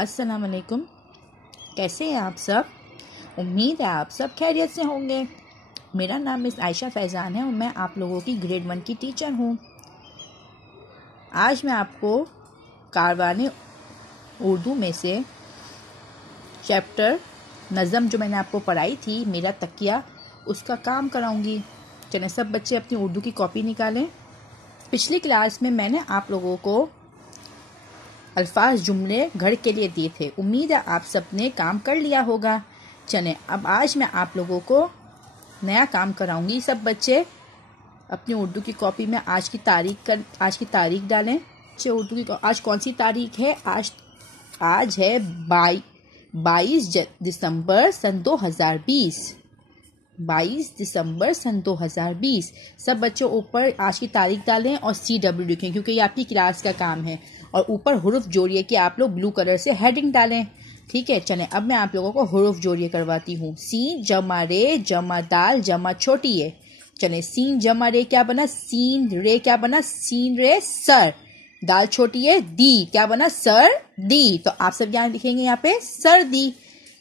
अस्सलाम वालेकुम। कैसे हैं आप सब? उम्मीद है आप सब खैरियत से होंगे। मेरा नाम मिस आयशा फैज़ान है और मैं आप लोगों की ग्रेड 1 की टीचर हूँ। आज मैं आपको कारवाने उर्दू में से चैप्टर नज़म जो मैंने आपको पढ़ाई थी, मेरा तकिया, उसका काम कराऊंगी। चलें सब बच्चे अपनी उर्दू की कॉपी निकालें। पिछली क्लास में मैंने आप लोगों को अल्फाज जुमले घर के लिए दिए थे। उम्मीद है आप सब ने काम कर लिया होगा। चलें अब आज मैं आप लोगों को नया काम कराऊंगी। सब बच्चे अपनी उर्दू की कॉपी में आज की तारीख डालें। उर्दू की आज कौन सी तारीख है? आज है 22 दिसंबर सन 2020। 22 दिसंबर सन 2020। सब बच्चों ऊपर आज की तारीख डालें और CW लिखें क्योंकि ये आपकी क्लास का काम है। और ऊपर हुरूफ जोड़िए कि आप लोग ब्लू कलर से हेडिंग डालें। ठीक है, चलें अब मैं आप लोगों को हुरूफ जोड़िए करवाती हूँ। सीन जमा रे जमा दाल जमा छोटी है। चलें सीन जमा रे क्या बना? सीन रे क्या बना? सीन रे सर। दाल छोटी है दी क्या बना? सर दी। तो आप सब यहाँ लिखेंगे यहाँ पे सर्दी।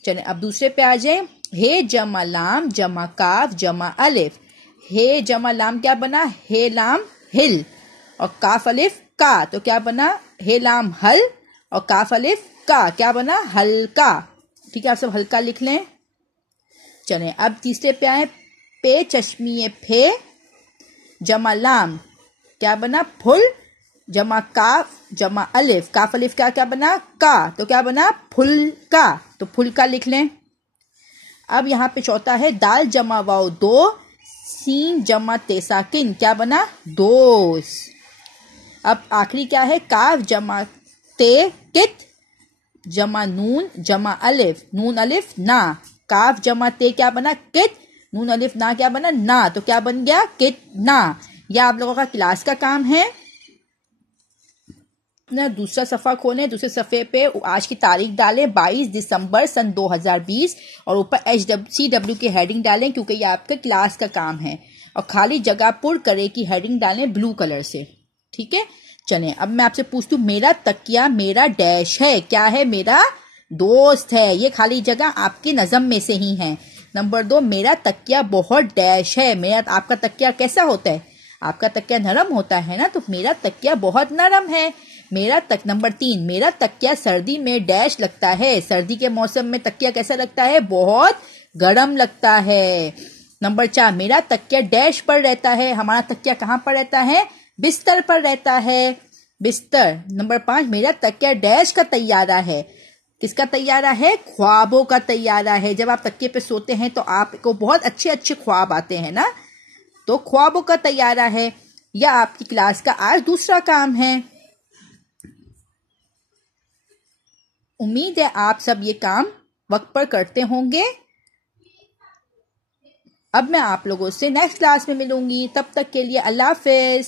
चलें अब दूसरे पे आ जाए। हे जमा लाम जमा काफ जमा अलिफ। हे जमा लाम क्या बना? हे लाम हिल और काफ अलिफ का। तो क्या बना? हे लाम हल और काफ अलिफ का क्या बना? हल्का। ठीक है, आप सब हल्का लिख लें। चलें अब तीसरे पे आए। पे चश्मिए फे जमा लाम क्या बना? फुल जमा काफ जमा अलिफ। काफ अलिफ का क्या बना? का। तो क्या बना? फुल का। तो फुल का लिख लें। अब यहाँ पे चौथा है दाल जमा वाओ दो सीन जमा तेसाकिन क्या बना? दोस। अब आखिरी क्या है? काफ जमा ते कित जमा नून जमा अलिफ। नून अलिफ ना। काफ जमा ते क्या बना? कित। नून अलिफ ना क्या बना? ना। तो क्या बन गया? कित ना। यह आप लोगों का क्लास का काम है ना। दूसरा सफ़ा खोलें। दूसरे सफ़े पे आज की तारीख डालें 22 दिसंबर सन 2020 और ऊपर CW की हेडिंग डालें क्योंकि ये आपके क्लास का काम है। और खाली जगह पुर करे की हेडिंग डालें ब्लू कलर से। ठीक है, चलें अब मैं आपसे पूछती हूँ मेरा तकिया मेरा डैश है। क्या है? मेरा दोस्त है। ये खाली जगह आपकी नज़म में से ही है। नंबर 2, मेरा तकिया बहुत डैश है। आपका तकिया कैसा होता है? आपका तकिया नरम होता है ना, तो मेरा तकिया बहुत नरम है। नंबर 3, मेरा तकिया सर्दी में डैश लगता है। सर्दी के मौसम में तकिया कैसा लगता है? बहुत गर्म लगता है। नंबर 4, मेरा तकिया डैश पर रहता है। हमारा तकिया कहाँ पर रहता है? बिस्तर पर रहता है। बिस्तर। नंबर 5, मेरा तकिया डैश का तैयारा है। किसका तैयारा है? ख्वाबों का तैयारा है। जब आप तकिए पे सोते हैं तो आपको बहुत अच्छे अच्छे ख्वाब आते हैं ना, तो ख्वाबों का तैयारा है। यह आपकी क्लास का आज दूसरा काम है। उम्मीद है आप सब ये काम वक्त पर करते होंगे। अब मैं आप लोगों से नेक्स्ट क्लास में मिलूंगी। तब तक के लिए अल्लाह हाफिज।